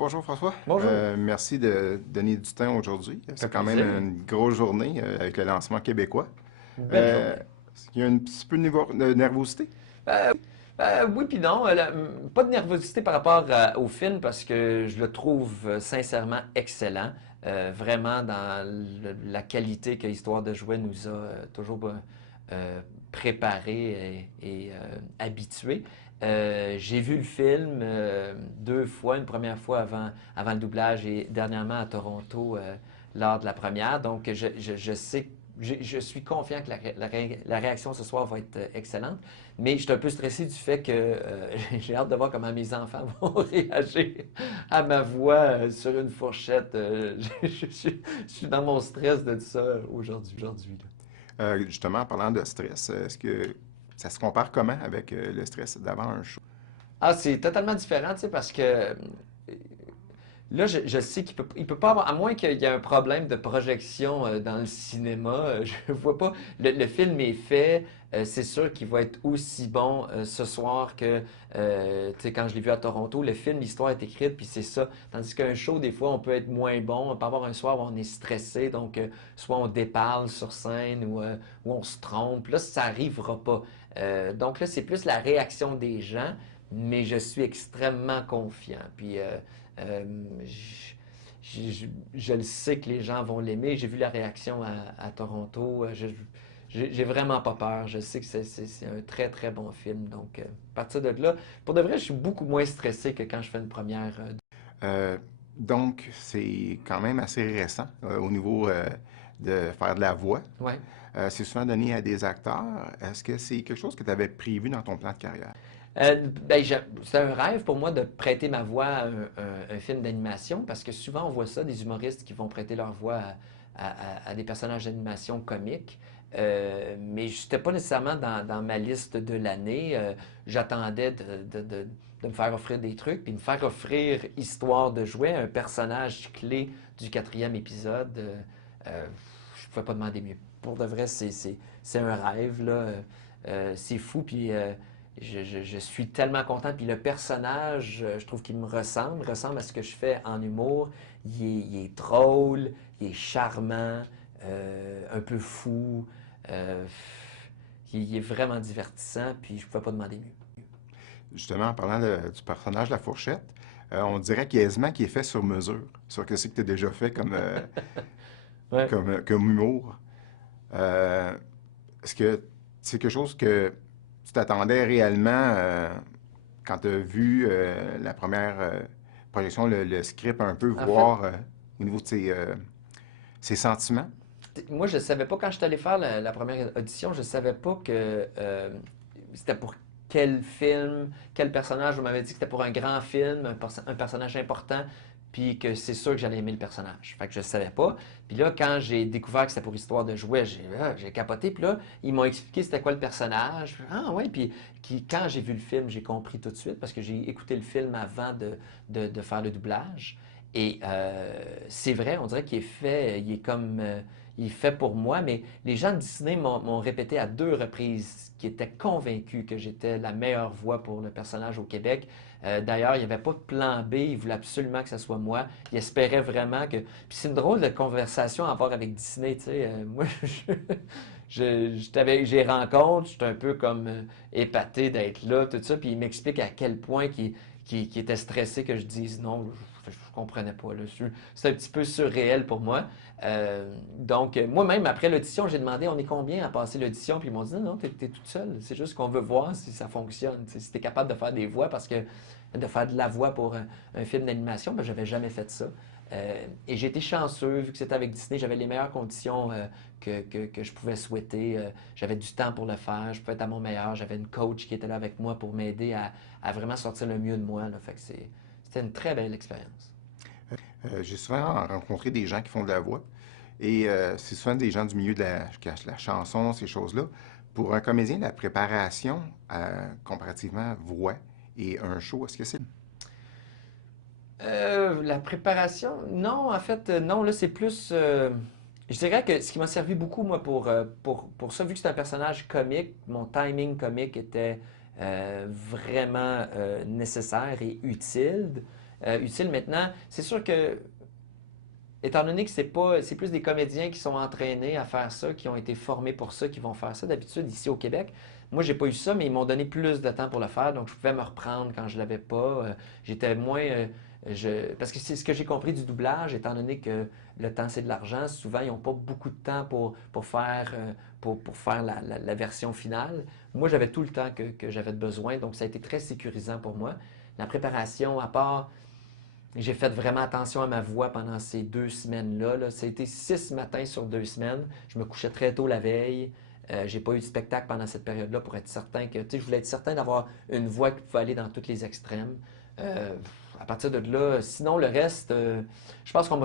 Bonjour François. Bonjour. Merci de donner du temps aujourd'hui. Ça fait C'est quand même plaisir. une grosse journée avec le lancement québécois. Une belle Euh, journée. Est-ce qu'il y a un petit peu de nervosité? Euh, oui puis non. Pas de nervosité par rapport au film parce que je le trouve sincèrement excellent. Vraiment dans la qualité que Histoire de jouet nous a toujours préparé et habitué. J'ai vu le film deux fois, une première fois avant le doublage et dernièrement à Toronto lors de la première. Donc je sais, je suis confiant que la réaction ce soir va être excellente. Mais je suis un peu stressé du fait que j'ai hâte de voir comment mes enfants vont réagir à ma voix sur une fourchette. Je suis dans mon stress de tout ça aujourd'hui. Justement, en parlant de stress, est-ce que ça se compare comment avec le stress d'avant un show? Ah, c'est totalement différent, tu sais, parce que là, je sais il peut pas avoir, à moins qu'il y ait un problème de projection dans le cinéma, je vois pas. Le film est fait, c'est sûr qu'il va être aussi bon ce soir que, tu sais, quand je l'ai vu à Toronto, le film, l'histoire est écrite, puis c'est ça. Tandis qu'un show, des fois, on peut être moins bon, on peut avoir un soir où on est stressé, donc soit on déparle sur scène ou on se trompe. Là, ça arrivera pas. Donc là, c'est plus la réaction des gens, mais je suis extrêmement confiant. Puis euh, je le sais que les gens vont l'aimer. J'ai vu la réaction à Toronto. J'ai vraiment pas peur. Je sais que c'est un très très bon film. Donc, à partir de là, pour de vrai, je suis beaucoup moins stressé que quand je fais une première. Euh, donc, c'est quand même assez récent au niveau de faire de la voix. Ouais. C'est souvent donné à des acteurs. Est-ce que c'est quelque chose que tu avais prévu dans ton plan de carrière? Ben, c'est un rêve pour moi de prêter ma voix à un film d'animation parce que souvent on voit ça, des humoristes qui vont prêter leur voix à des personnages d'animation comiques. Mais je n'étais pas nécessairement dans ma liste de l'année. J'attendais de me faire offrir des trucs, puis me faire offrir Histoire de jouer, un personnage clé du quatrième épisode. Je ne pouvais pas demander mieux. Pour de vrai, c'est un rêve, là. C'est fou, puis je suis tellement content. Puis le personnage, je trouve qu'il me ressemble à ce que je fais en humour. Il est drôle, il est charmant, un peu fou. euh, il est vraiment divertissant, puis je ne pouvais pas demander mieux. Justement, en parlant du personnage de la fourchette, on dirait quasiment qu'il est fait sur mesure, sur ce que tu as déjà fait Ouais. comme humour. Euh, Est-ce que c'est quelque chose que tu t'attendais réellement quand tu as vu la première projection, le script un peu, En fait, voir au niveau de ses sentiments? moi, je savais pas, quand je suis allé faire la première audition, je savais pas que c'était pour quel film, quel personnage. On m'avait dit que c'était pour un grand film, un personnage important, puis que c'est sûr que j'allais aimer le personnage. Fait que je savais pas. Puis là, quand j'ai découvert que c'était pour Histoire de jouer, j'ai capoté. Puis là, ils m'ont expliqué c'était quoi le personnage. Ah ouais, puis quand j'ai vu le film, j'ai compris tout de suite parce que j'ai écouté le film avant de faire le doublage. Et c'est vrai, on dirait qu'il est fait, il est comme il est fait pour moi, mais les gens de Disney m'ont répété à deux reprises qu'ils étaient convaincus que j'étais la meilleure voix pour le personnage au Québec. D'ailleurs, il n'y avait pas de plan B, ils voulaient absolument que ce soit moi. Ils espéraient vraiment que... Puis c'est une drôle de conversation à avoir avec Disney, tu sais. Moi, j'ai rencontre, j'étais un peu comme épaté d'être là, tout ça, puis ils m'expliquent à quel point qui était stressé que je dise non. Je comprenais pas. C'est un petit peu surréel pour moi. Donc, moi-même, après l'audition, j'ai demandé on est combien à passer l'audition, puis ils m'ont dit non, t'es toute seule. C'est juste qu'on veut voir si ça fonctionne. T'sais, si t'es capable de faire des voix, parce que de faire de la voix pour un film d'animation, ben, j'avais jamais fait ça. Et j'ai été chanceux, vu que c'était avec Disney, j'avais les meilleures conditions que je pouvais souhaiter. J'avais du temps pour le faire, je pouvais être à mon meilleur. J'avais une coach qui était là avec moi pour m'aider à vraiment sortir le mieux de moi. Là. Fait que c'était une très belle expérience. J'ai souvent rencontré des gens qui font de la voix et c'est souvent des gens du milieu de la chanson, ces choses-là. Pour un comédien, la préparation, comparativement voix et un show, est-ce que c'est... La préparation, non, en fait, non, là, c'est plus. Je dirais que ce qui m'a servi beaucoup, moi, pour ça, vu que c'est un personnage comique, mon timing comique était vraiment nécessaire et utile. utile. Maintenant, c'est sûr que, étant donné que c'est plus des comédiens qui sont entraînés à faire ça, qui ont été formés pour ça, qui vont faire ça d'habitude ici au Québec. Moi, j'ai pas eu ça, mais ils m'ont donné plus de temps pour le faire, donc je pouvais me reprendre quand je l'avais pas. J'étais moins... Parce que c'est ce que j'ai compris du doublage, étant donné que le temps c'est de l'argent, souvent ils n'ont pas beaucoup de temps pour faire, pour faire la version finale. Moi, j'avais tout le temps que j'avais besoin, donc ça a été très sécurisant pour moi. La préparation, à part, j'ai fait vraiment attention à ma voix pendant ces 2 semaines-là. Là. Ça a été 6 matins sur 2 semaines. Je me couchais très tôt la veille. J'ai pas eu de spectacle pendant cette période-là pour être certain que, tu sais, je voulais être certain d'avoir une voix qui pouvait aller dans tous les extrêmes. Euh, à partir de là, sinon le reste, je pense on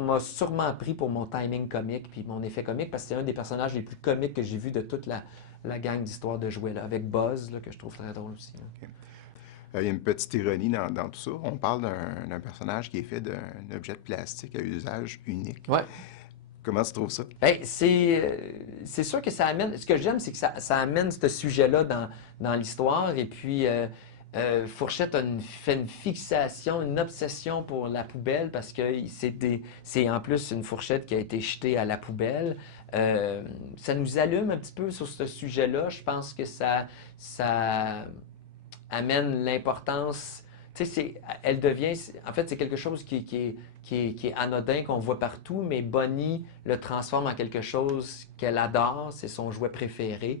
m'a sûrement pris pour mon timing comique puis mon effet comique parce que c'est un des personnages les plus comiques que j'ai vu de toute la gang d'histoires de jouets là, avec Buzz là, que je trouve très drôle aussi. Là. OK. Il y a une petite ironie dans tout ça. On parle d'un personnage qui est fait d'un objet de plastique à usage unique. Ouais. Comment tu trouves ça? Ben, c'est sûr que ça amène. Ce que j'aime, c'est que ça amène ce sujet-là dans l'histoire. Et puis, Fourchette fait une fixation, une obsession pour la poubelle parce que c'est en plus une fourchette qui a été jetée à la poubelle. Ça nous allume un petit peu sur ce sujet-là. Je pense que ça amène l'importance. Tu sais, elle devient. En fait, c'est quelque chose qui est anodin, qu'on voit partout, mais Bonnie le transforme en quelque chose qu'elle adore. C'est son jouet préféré.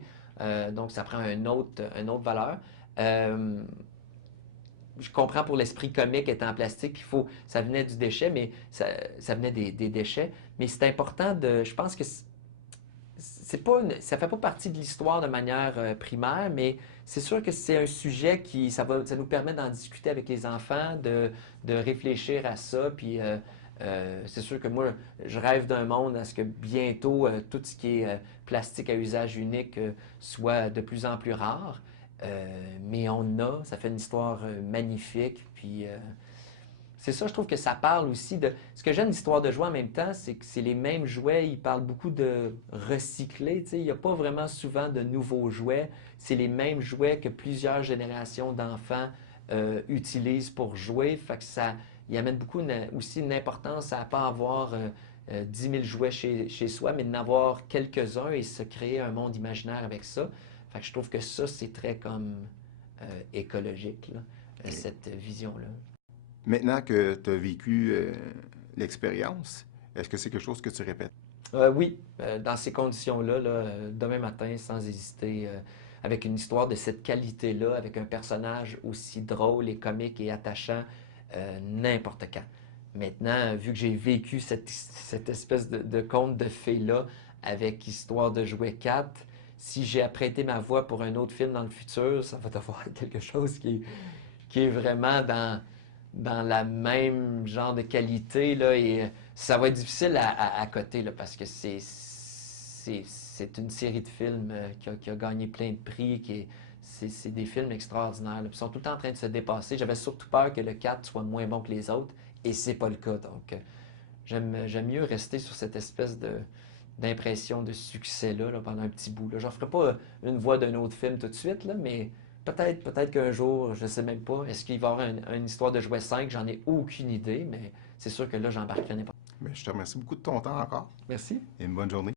Donc, ça prend une autre valeur. Euh, je comprends pour l'esprit comique étant en plastique, ça venait du déchet, mais ça venait des déchets. Mais c'est important de. Je pense que ça fait pas partie de l'histoire de manière primaire, mais c'est sûr que c'est un sujet ça nous permet d'en discuter avec les enfants, de réfléchir à ça. Puis c'est sûr que moi, je rêve d'un monde à ce que bientôt tout ce qui est plastique à usage unique soit de plus en plus rare. Mais ça fait une histoire magnifique. Puis c'est ça, je trouve que ça parle aussi de... Ce que j'aime d'Histoire de jouets en même temps, c'est que c'est les mêmes jouets. Ils parlent beaucoup de recycler. Tu sais. Il n'y a pas vraiment souvent de nouveaux jouets. C'est les mêmes jouets que plusieurs générations d'enfants utilisent pour jouer. Fait que il amène beaucoup aussi une importance à ne pas avoir 10 000 jouets chez soi, mais d'en avoir quelques-uns et se créer un monde imaginaire avec ça. Fait que je trouve que ça, c'est très comme écologique, là, Et cette vision-là. maintenant que tu as vécu l'expérience, est-ce que c'est quelque chose que tu répètes? Oui, dans ces conditions-là, là, demain matin, sans hésiter, avec une histoire de cette qualité-là, avec un personnage aussi drôle et comique et attachant, n'importe quand. Maintenant, vu que j'ai vécu cette espèce de conte de fées-là avec Histoire de jouer 4, si j'ai apprêté ma voix pour un autre film dans le futur, ça va devoir être quelque chose qui est vraiment dans la même genre de qualité, là, et ça va être difficile à coter, là, parce que c'est une série de films qui a gagné plein de prix, c'est des films extraordinaires, là, ils sont tout le temps en train de se dépasser. J'avais surtout peur que le 4 soit moins bon que les autres, et c'est pas le cas, donc j'aime mieux rester sur cette espèce d'impression de succès-là là, pendant un petit bout. Là. J'en ferai pas une voix d'un autre film tout de suite, là, mais peut-être qu'un jour, je sais même pas, est-ce qu'il va y avoir une histoire de jouet 5? J'en ai aucune idée, mais c'est sûr que là, j'embarquerai n'importe. Ben, je te remercie beaucoup de ton temps encore Merci. et une bonne journée.